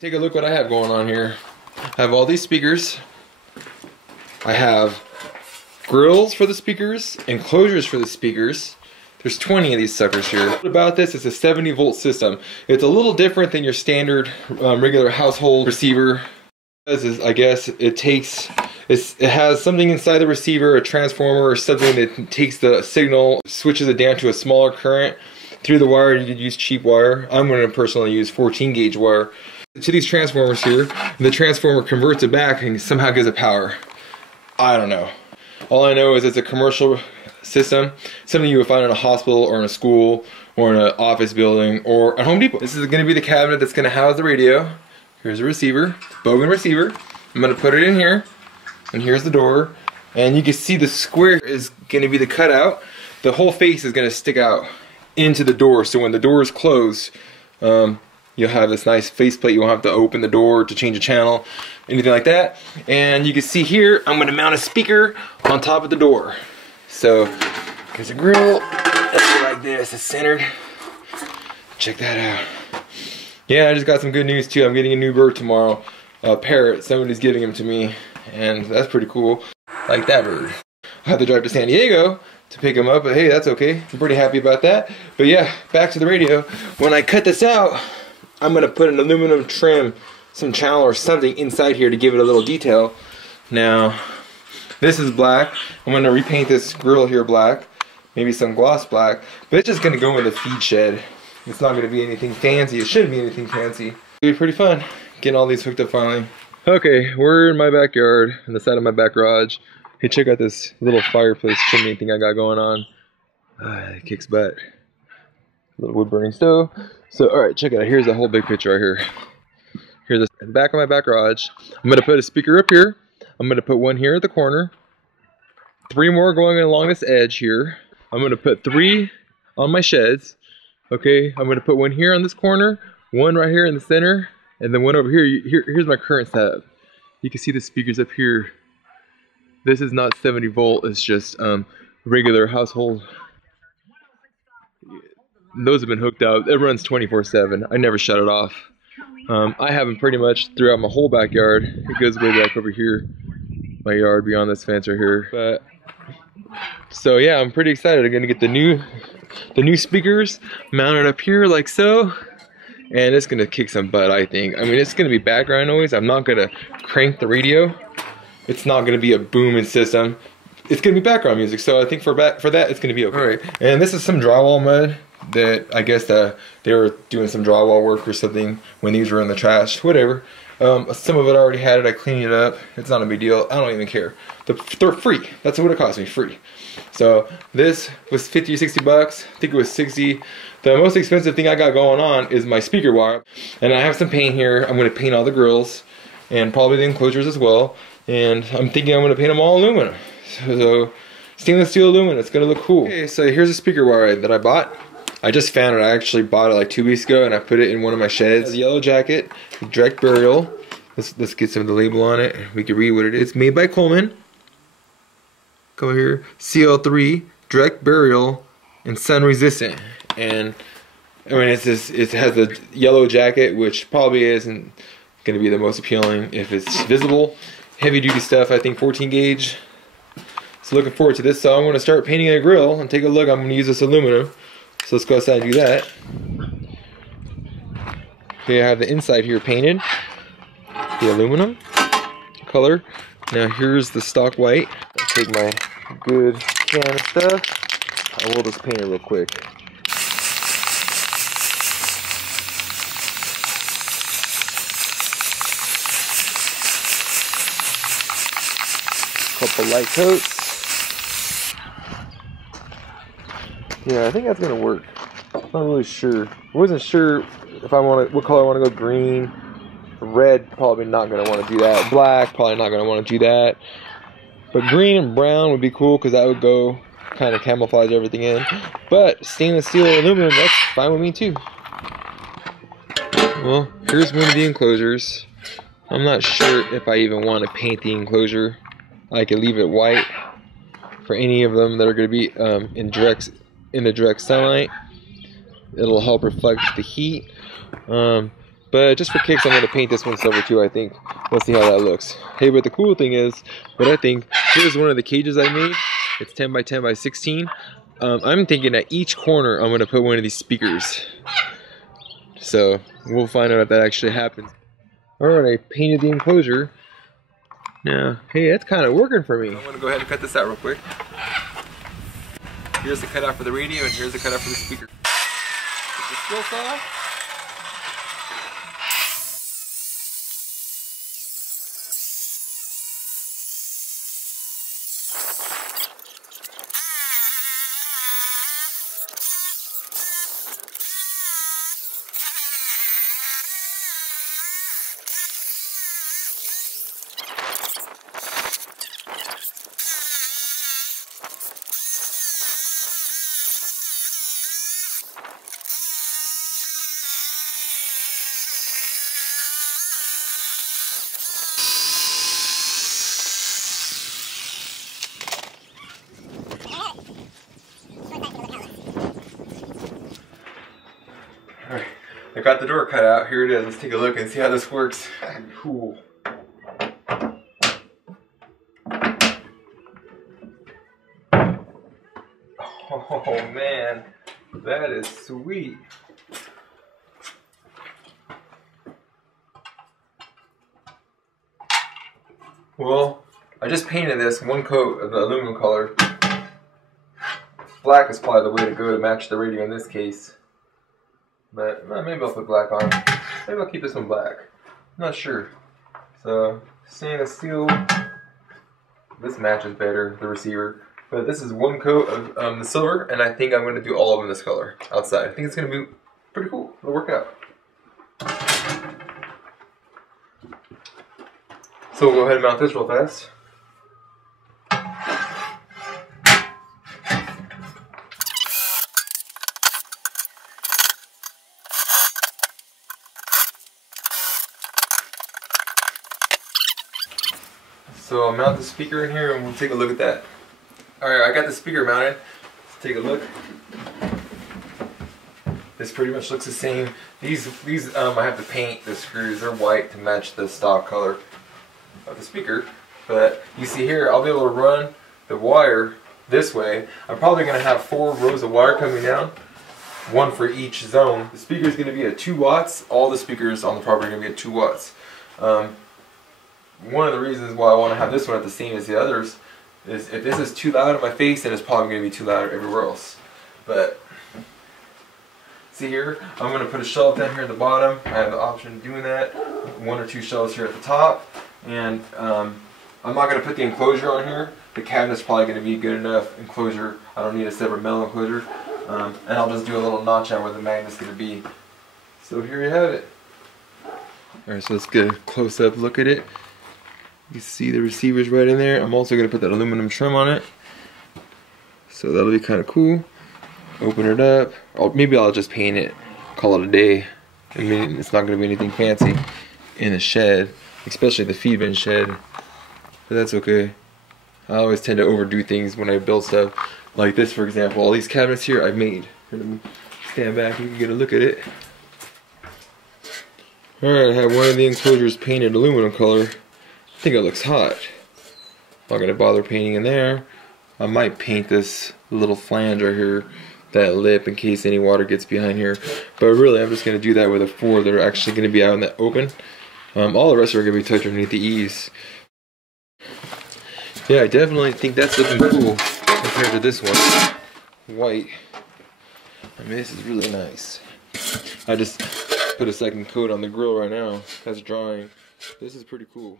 Take a look what I have going on here. I have all these speakers. I have grills for the speakers, enclosures for the speakers. There's 20 of these suckers here. What about this? It's a 70 volt system. It's a little different than your standard regular household receiver. I guess it has something inside the receiver, a transformer or something that takes the signal, switches it down to a smaller current through the wire. You could use cheap wire. I'm going to personally use 14 gauge wire to these transformers here. The transformer converts it back and somehow gives it power. I don't know. All I know is it's a commercial system, something you would find in a hospital or in a school or in an office building or at Home Depot. This is going to be the cabinet that's going to house the radio. Here's a receiver, BOGEN receiver. I'm going to put it in here, and here's the door. And you can see the square is going to be the cutout. The whole face is going to stick out into the door, so when the door is closed, you'll have this nice faceplate. You won't have to open the door to change a channel, anything like that. And you can see here, I'm going to mount a speaker on top of the door. So there's a grill, like this, it's centered. Check that out. Yeah, I just got some good news too. I'm getting a new bird tomorrow, a parrot. Somebody's giving him to me, and that's pretty cool. Like that bird. I have to drive to San Diego to pick him up, but hey, that's okay. I'm pretty happy about that. But yeah, back to the radio. When I cut this out, I'm gonna put an aluminum trim, some channel or something inside here to give it a little detail. Now, this is black. I'm gonna repaint this grill here black, maybe some gloss black, but it's just gonna go in the feed shed. It's not gonna be anything fancy. It shouldn't be anything fancy. It'll be pretty fun getting all these hooked up finally. Okay, we're in my backyard, on the side of my back garage. Hey, check out this little fireplace chimney thing I got going on. It kicks butt. Little wood burning stove. So, alright, check it out. Here's the whole big picture right here. Here's the back of my back garage. I'm going to put a speaker up here. I'm going to put one here at the corner. 3 more going along this edge here. I'm going to put 3 on my sheds. Okay, I'm going to put one here on this corner, one right here in the center, and then one over here. Here's my current setup. You can see the speakers up here. This is not 70 volt, it's just regular household. Those have been hooked up. It runs 24/7. I never shut it off. I have them pretty much throughout my whole backyard. It goes way back over here, my yard beyond this fence right here. But so yeah, I'm pretty excited. I'm gonna get the new speakers mounted up here like so, and it's gonna kick some butt, I think. I mean, it's gonna be background noise. I'm not gonna crank the radio. It's not gonna be a booming system. It's gonna be background music. So I think for that, it's gonna be okay. All right, and this is some drywall mud that I guess they were doing some drywall work or something when these were in the trash, whatever. Some of it already had it. I cleaned it up. It's not a big deal. I don't even care. They're free. That's what it cost me, free. So this was 50 or 60 bucks. I think it was 60. The most expensive thing I got going on is my speaker wire. And I have some paint here. I'm going to paint all the grills and probably the enclosures as well. And I'm thinking I'm going to paint them all aluminum. So stainless steel aluminum. It's going to look cool. Okay, so here's a speaker wire that I bought. I just found it. I actually bought it like 2 weeks ago, and I put it in one of my sheds. It has a yellow jacket, direct burial. Let's get some of the label on it. We can read what it is. Made by Coleman. Go here. CL3, direct burial, and sun resistant. And I mean, it has a yellow jacket, which probably isn't going to be the most appealing if it's visible. Heavy duty stuff. I think 14 gauge. So looking forward to this. So I'm going to start painting a grill and take a look. I'm going to use this aluminum. So let's go outside and do that. Okay, I have the inside here painted. The aluminum color. Now here's the stock white. I'll take my good can of stuff. I will just paint it real quick. Couple light coats. Yeah, I think that's gonna work. I'm not really sure. I wasn't sure if what color I want to go. Green, red, probably not gonna want to do that. Black, probably not gonna want to do that. But green and brown would be cool because that would go kind of camouflage everything in. But stainless steel and aluminum, that's fine with me too. Well, here's one of the enclosures. I'm not sure if I even want to paint the enclosure. I could leave it white for any of them that are going to be in the direct sunlight. It'll help reflect the heat. But just for kicks, I'm going to paint this one silver too, I think. Let's see how that looks. Hey, but the cool thing is, what I think, here's one of the cages I made. It's 10 by 10 by 16. I'm thinking at each corner, I'm going to put one of these speakers. So, we'll find out if that actually happens. Alright, I painted the enclosure. Now, hey, that's kind of working for me. I'm going to go ahead and cut this out real quick. Here's the cutout for the radio, and here's the cutout for the speaker. Get the skill saw. Alright, I got the door cut out. Here it is. Let's take a look and see how this works. Cool. Oh man, that is sweet. Well, I just painted this one coat of the aluminum color. Black is probably the way to go to match the radio in this case. But maybe I'll put black on. Maybe I'll keep this one black. I'm not sure. So, stainless steel. This matches better, the receiver. But this is one coat of the silver, and I think I'm going to do all of them this color outside. I think it's going to be pretty cool. It'll work out. So we'll go ahead and mount this real fast. So I'll mount the speaker in here and we'll take a look at that. Alright, I got the speaker mounted. Let's take a look. This pretty much looks the same. These I have to paint the screws. They're white to match the stock color of the speaker. But you see here, I'll be able to run the wire this way. I'm probably going to have 4 rows of wire coming down, one for each zone. The speaker is going to be at 2 watts. All the speakers on the property are going to be at 2 watts. One of the reasons why I want to have this one at the same as the others is if this is too loud in my face, then it's probably going to be too loud everywhere else. But see here, I'm going to put a shelf down here at the bottom. I have the option of doing that. 1 or 2 shelves here at the top. And I'm not going to put the enclosure on here. The cabinet's probably going to be good enough enclosure. I don't need a separate metal enclosure. And I'll just do a little notch out where the magnet's going to be. So here you have it. Alright, so let's get a close-up look at it. You see the receivers right in there. I'm also going to put that aluminum trim on it. So that'll be kind of cool. Open it up. Maybe I'll just paint it, call it a day. I mean, it's not going to be anything fancy in the shed, especially the feed bin shed. But that's okay. I always tend to overdo things when I build stuff. Like this, for example. All these cabinets here I made. Let me stand back and you can get a look at it. Alright, I have one of the enclosures painted aluminum color. I think it looks hot. I'm not going to bother painting in there. I might paint this little flange right here, that lip, in case any water gets behind here. But really, I'm just going to do that with the 4 that are actually going to be out in the open. All the rest are going to be tucked underneath the eaves. Yeah, I definitely think that's looking cool compared to this one. White. I mean, this is really nice. I just put a second coat on the grill right now. That's drying. This is pretty cool.